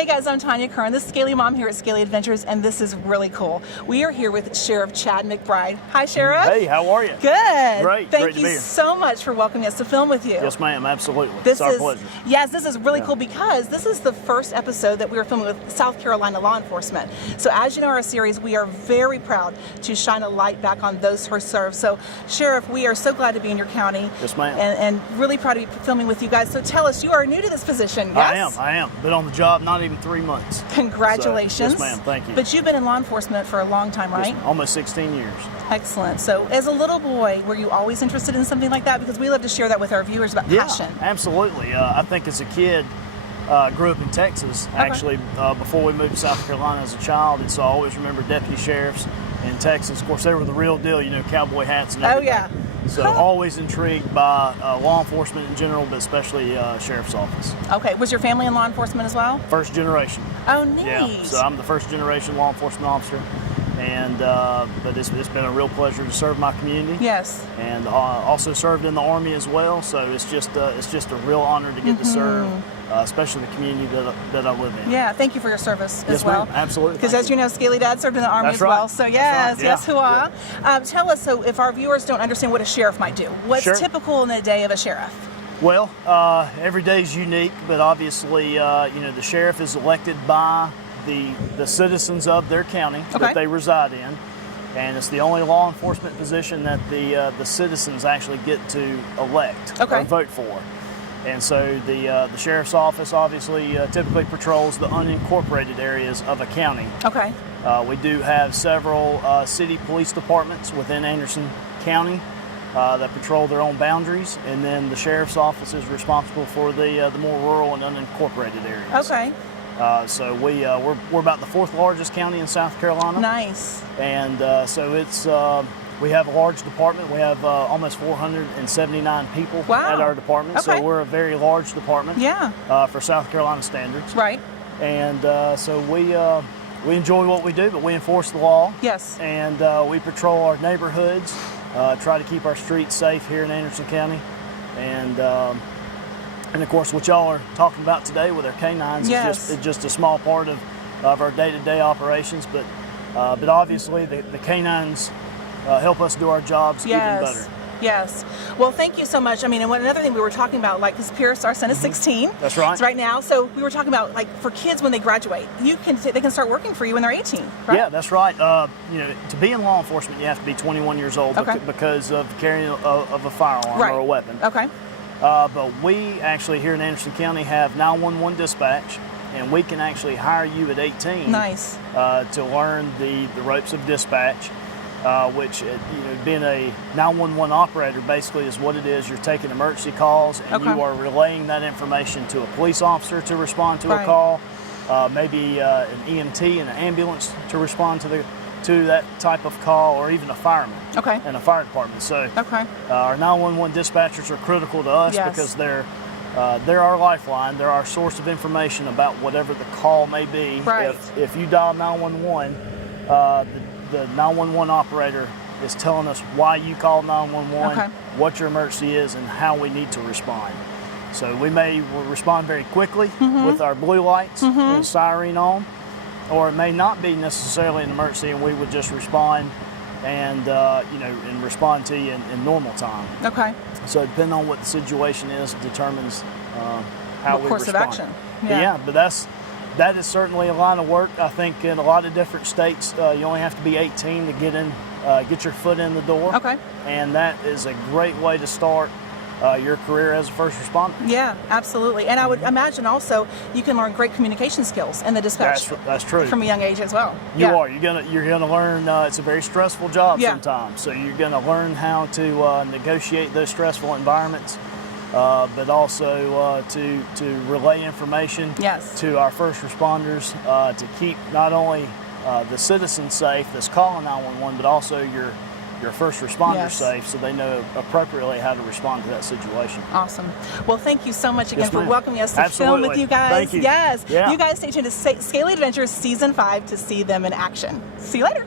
Hey guys, I'm Tanya Curran, the Scaly Mom here at Scaly Adventures, and this is really cool. We are here with Sheriff Chad McBride. Hi, Sheriff. Hey, how are you? Good. Great. Thank Great to you be here. so much for welcoming us to film with you. Yes, ma'am. Absolutely. This it's our is, pleasure. Yes, this is really cool because this is the first episode that we were filming with South Carolina law enforcement. So as you know our series, we are very proud to shine a light back on those who serve. So Sheriff, we are so glad to be in your county. Yes, ma'am. And really proud to be filming with you guys. So tell us, you are new to this position, yes? I am. Been on the job not even 3 months. Congratulations. So, yes, ma'am. Thank you. But you've been in law enforcement for a long time, right? Yes, almost 16 years. Excellent. So as a little boy, were you always interested in something like that? Because we love to share that with our viewers about passion. Absolutely. I think as a kid, grew up in Texas, actually, before we moved to South Carolina as a child, and so I always remember deputy sheriffs in Texas. Of course, they were the real deal, you know, cowboy hats and everything. Oh, yeah. So always intrigued by law enforcement in general, but especially sheriff's office. Okay. Was your family in law enforcement as well? First generation. Oh, neat. Yeah. So I'm the first generation law enforcement officer, and but it's been a real pleasure to serve my community. Yes. And also served in the Army as well. So it's just a real honor to get to serve, especially the community that I live in. Yeah. Thank you for your service as Yes, well. ma'am. Absolutely. Because as you know, Scaly Dad served in the Army That's as right. well. So yes, That's right. yes, Yeah. hoo-ah. Tell us, so if our viewers don't understand what a sheriff might do, what's Sure. typical in a day of a sheriff? Well, every day is unique, but obviously, you know, the sheriff is elected by the citizens of their county that they reside in, and it's the only law enforcement position that the citizens actually get to elect or vote for. And so the sheriff's office obviously typically patrols the unincorporated areas of a county. Okay. We do have several city police departments within Anderson County that patrol their own boundaries, and then the sheriff's office is responsible for the more rural and unincorporated areas. Okay. So we're about the 4th largest county in South Carolina. Nice. And so it's we have a large department. We have almost 479 people at our department. Okay. So we're a very large department. Yeah. For South Carolina standards. Right. And so we enjoy what we do, but we enforce the law. Yes. And we patrol our neighborhoods, try to keep our streets safe here in Anderson County, and of course what y'all are talking about today with our canines is just a small part of our day-to-day operations, but obviously the canines help us do our jobs even better. Yes. Well, thank you so much. I mean, and another thing we were talking about, like, because Pierce, our son, is 16. That's right. Right now. So we were talking about, like, for kids when they graduate, they can start working for you when they're 18, right? Yeah, that's right. You know, to be in law enforcement, you have to be 21 years old because of carrying of a firearm or a weapon. Okay. But we actually here in Anderson County have 911 dispatch, and we can actually hire you at 18. Nice. To learn the ropes of dispatch. Which, you know, being a 911 operator basically is what it is. You're taking emergency calls and you are relaying that information to a police officer to respond to a call, maybe an EMT and an ambulance to respond to that type of call, or even a fireman and a fire department. So our 911 dispatchers are critical to us because they're our lifeline. They're our source of information about whatever the call may be. Right. If you dial 911, the 911 operator is telling us why you called 911, what your emergency is, and how we need to respond. So we'll respond very quickly with our blue lights and siren on, or it may not be necessarily an emergency, and we would just respond and and respond to you in normal time. Okay. So depending on what the situation is, determines how we course respond. of action. But that is certainly a line of work. I think in a lot of different states, you only have to be 18 to get your foot in the door. Okay. And that is a great way to start your career as a first responder. Yeah, absolutely. And I would imagine also you can learn great communication skills in the dispatch. That's true. From a young age as well. You're gonna learn. It's a very stressful job sometimes. So you're gonna learn how to negotiate those stressful environments. But also to relay information to our first responders, to keep not only the citizens safe that's calling 911, but also your first responders safe, so they know appropriately how to respond to that situation. Awesome. Well, thank you so much again for welcoming us to film with you guys. Thank you. Yes. Yeah. You guys stay tuned to Scaly Adventures Season 5 to see them in action. See you later.